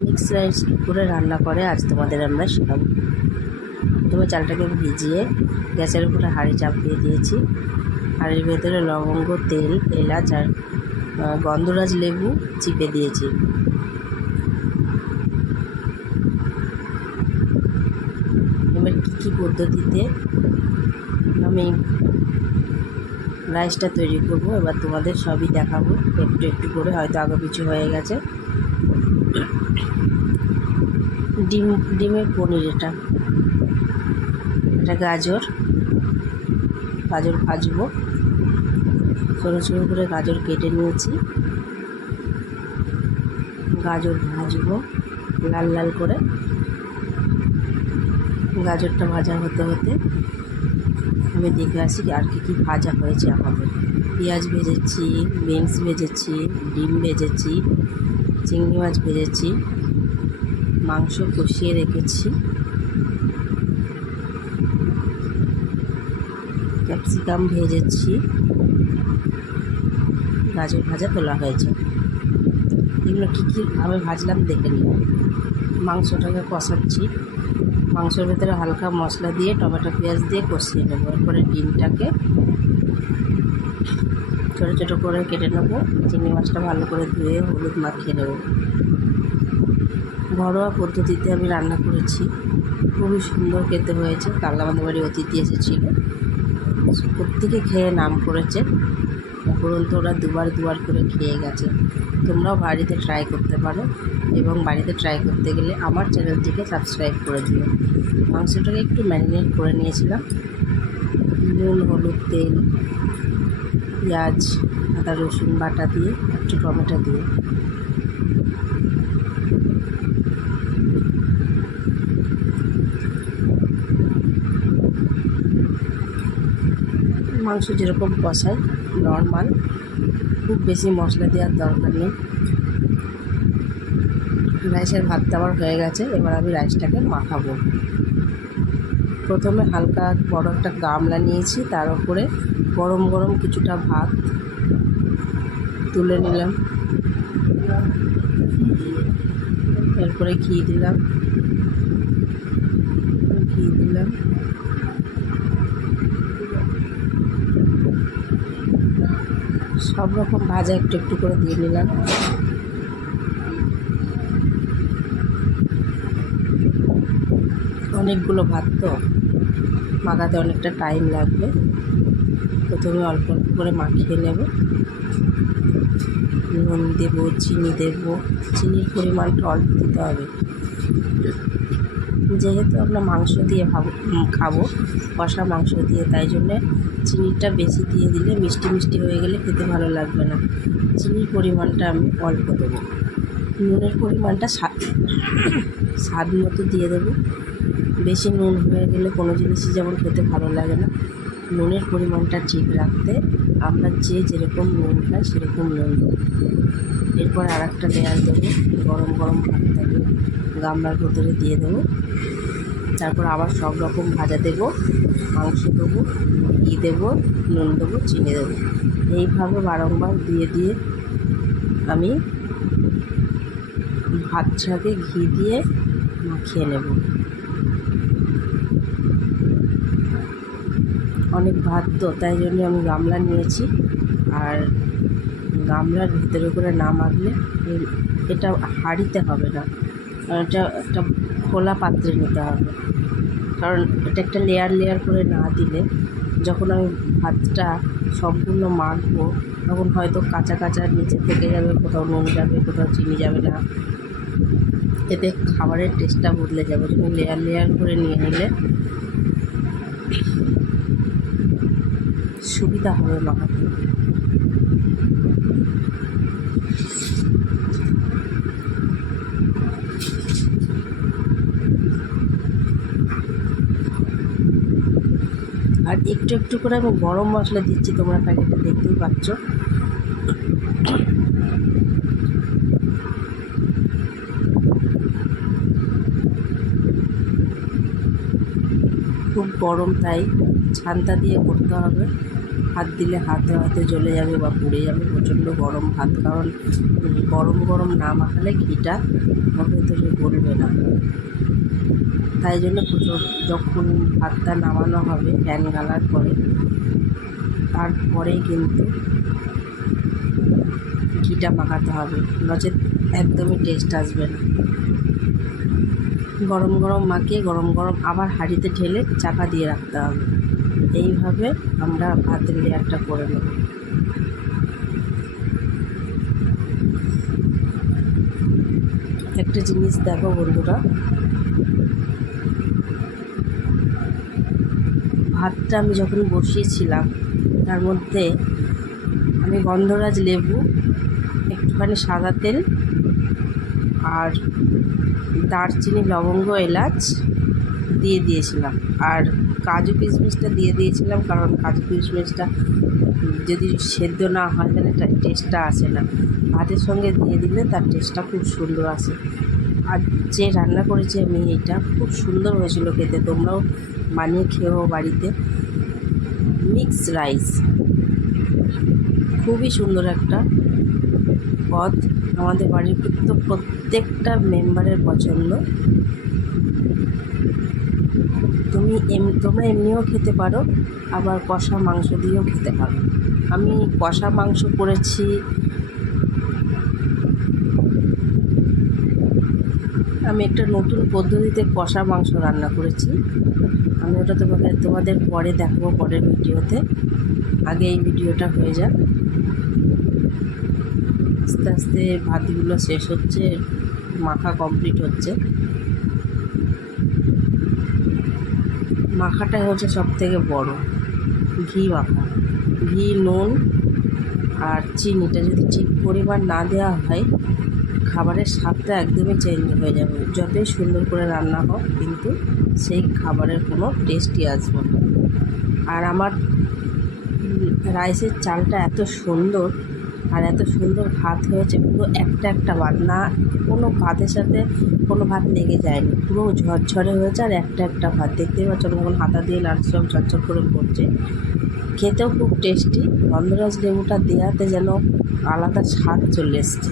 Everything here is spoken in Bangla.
মিক্সড রাইস কী করে রান্না করে আজ তোমাদের আমরা শেখাবো। প্রথমে চালটাকে ভিজিয়ে গ্যাসের উপরে হাঁড়ি চাপ দিয়ে দিয়েছি। হাঁড়ির ভেতরে লবঙ্গ, তেল, এলাচ আর গন্ধরাজ লেবু চিপে দিয়েছি। এবার কী পদ্ধতিতে আমি রাইসটা তৈরি করবো এবার তোমাদের সবই দেখাবো একটু একটু করে, হয়তো আগে পিছু হয়ে গেছে। ডিমের পনির, এটা গাজর ভাজবো। ছোটো ছোটো করে গাজর কেটে নিয়েছি। গাজর ভাজবো লাল লাল করে। গাজরটা ভাজা হতে হতে আমি দেখে আসি আর কি ভাজা হয়েছে আমাদের। পেঁয়াজ ভেজেছি, বিনস ভেজেছি, ডিম ভেজেছি, চিংড়ি মাছ ভেজেছি, মাংস কষিয়ে রেখেছি, ক্যাপসিকাম ভেজেছি, গাজর ভাজা তোলা হয়েছে। এগুলো কীভাবে ভাজলাম দেখে নিই। মাংসটাকে কষাচ্ছি। মাংসের ভেতরে হালকা মশলা দিয়ে টমেটো পেঁয়াজ দিয়ে কষিয়ে নেব। এরপরে ডিমটাকে ছোটো ছোটো করে কেটে নেব। চিংড়ি মাছটা ভালো করে ধুয়ে হলুদ মাখিয়ে নেব। ঘরোয়া পদ্ধতিতে আমি রান্না করেছি, খুবই সুন্দর খেতে হয়েছে। কাল আমাদের বাড়ি অতিথি এসেছিল, প্রত্যেকে খেয়ে নাম করেছে। উপরন্তু ওরা দুবার করে খেয়ে গেছে। তোমরাও বাড়িতে ট্রাই করতে পারো, এবং বাড়িতে ট্রাই করতে গেলে আমার চ্যানেলটিকে সাবস্ক্রাইব করে দিও। মাংসটাকে একটু ম্যারিনেট করে নিয়েছিলাম, নুন, হলুদ, তেল, পেঁয়াজ, আদা রসুন বাটা দিয়ে, একটু টমেটো দিয়ে। মাংস যেরকম কষাই নর্মাল, খুব বেশি মশলা দেওয়ার দরকার নেই। রাইসের ভাতটা আমার হয়ে গেছে, এবার আমি রাইসটাকে মাখাবো। প্রথমে হালকা বড় একটা গামলা নিয়েছি, তার উপরে গরম গরম কিছুটা ভাত তুলে নিলাম। এরপরে ঘি দিলাম। সব রকম ভাজা একটু একটু করে দিয়ে নিলাম। অনেকগুলো ভাত তো মাখাতে অনেকটা টাইম লাগবে। প্রথমে অল্প অল্প করে মাখিয়ে নেব। নুন দেবো, চিনি দেবো। চিনির পরিমাণটা অল্প দিতে হবে, যেহেতু আমরা মাংস দিয়ে খাবো, কষা মাংস দিয়ে, তাই জন্যে চিনিটা বেশি দিয়ে দিলে মিষ্টি মিষ্টি হয়ে গেলে খেতে ভালো লাগবে না। চিনির পরিমাণটা আমি অল্প দেবো। নুনের পরিমাণটা স্বাদ মতো দিয়ে দেবো। বেশি নুন হয়ে গেলে কোনো জিনিসই যেমন খেতে ভালো লাগে না। নুনের পরিমাণটা ঠিক রাখতে আমরা যেরকম নুন খাই সেরকম নুন দেবো। এরপর আর একটা লেয়ার দেবো। গরম গরম ভাতটাকে গামলার ভেতরে দিয়ে দেবো। তারপর আবার সব রকম ভাজা দেবো, মাংস দেবো, ঘি দেবো, নুন দেবো, চিনি দেবো। এইভাবে বারংবার দিয়ে আমি ভাতটাকে ঘি দিয়ে মাখিয়ে নেব। অনেক ভাত তো, তাই জন্য আমি গামলা নিয়েছি। আর গামলার ভিতরে করে না মাখলে এটা হাঁড়িতে হবে না, এটা একটা খোলা পাত্রে নিতে হবে। কারণ এটা একটা লেয়ার করে না দিলে যখন আমি ভাতটা সম্পূর্ণ মাখবো তখন হয়তো কাঁচা কাঁচা নিচে থেকে যাবে, কোথাও নুন যাবে, কোথাও চিনি যাবে না, এতে খাবারের টেস্টটা বদলে যাবে। তুমি লেয়ার করে নিয়ে নিলে সুবিধা হবে মাখাতে। আর একটু একটু করে আমি গরম মশলা দিচ্ছি, তোমরা প্যাকেটে দেখতেই পাচ্ছ। খুব গরম, তাই ছান্তা দিয়ে করতে হবে। হাত দিলে হাতে হাতে জ্বলে যাবে বা পুড়ে যাবে। প্রচণ্ড গরম ভাত, কারণ গরম গরম না মাখালে ঘিটা ভেতরে গলবে না। তাই জন্য যখন ভাতটা নামানো হবে ফ্যান গালার পরে, তারপরেই কিন্তু ঘিটা মাখাতে হবে, নচেত একদমই টেস্ট আসবে না। গরম গরম মাখিয়ে গরম গরম আবার হাঁড়িতে ঢেলে চাপা দিয়ে রাখতে হবে। এইভাবে আমরা ভাতের লেয়ারটা করে নেব। একটা জিনিস দেখো বন্ধুরা, ভাতটা আমি যখন বসিয়েছিলাম তার মধ্যে আমি গন্ধরাজ লেবু, একটুখানি সাদা তেল আর দারচিনি, লবঙ্গ, এলাচ দিয়ে দিয়েছিলাম, আর কাজু কিশমিশটা দিয়ে দিয়েছিলাম, কারণ কাজু কিশমিশটা যদি সেদ্ধ না হয় তাহলে তার টেস্টটা আসে না। ভাতের সঙ্গে দিয়ে দিলে তার টেস্টটা খুব সুন্দর আসে। আর যে রান্না করেছি আমি, এটা খুব সুন্দর হয়েছিল খেতে, তোমরাও বানিয়ে খেও বাড়িতে। মিক্স রাইস খুবই সুন্দর একটা পদ, আমাদের বাড়ির তো প্রত্যেকটা মেম্বারের পছন্দ। তোমরা এমনিও খেতে পারো, আবার কষা মাংস দিয়েও খেতে পারো। আমি কষা মাংস করেছি, আমি একটা নতুন পদ্ধতিতে কষা মাংস রান্না করেছি। আমি ওটা তোমাদের পরে দেখাবো, পরের ভিডিওতে। আগে এই ভিডিওটা হয়ে যাক। আস্তে আস্তে ভাতগুলো শেষ হচ্ছে, মাখা কমপ্লিট হচ্ছে। মাখাটাই হচ্ছে সবথেকে বড়, ঘি মাখা। ঘি, নুন আর চিনিটা যদি ঠিক পরিমাণ না দেওয়া হয়, খাবারের স্বাদটা একদমই চেঞ্জ হয়ে যাবে। যতই সুন্দর করে রান্না হোক, কিন্তু সেই খাবারের কোনো টেস্টই আসবে না। আর আমার রাইসের চালটা এত সুন্দর, আর এত সুন্দর ভাত হয়েছে, পুরো একটা একটা ভাত না, কোনো ভাতের সাথে কোনো ভাত লেগে যায়নি, পুরো ঝরঝরে হয়েছে। আর একটা একটা ভাত দেখতেই পাচ্ছ, যখন হাতা দিয়ে নাড়ছিলাম ঝরঝর করে পড়ছে। খেতেও খুব টেস্টি। গন্ধরাজ লেবুটা দেওয়াতে যেন আলাদা স্বাদ চলে এসছে।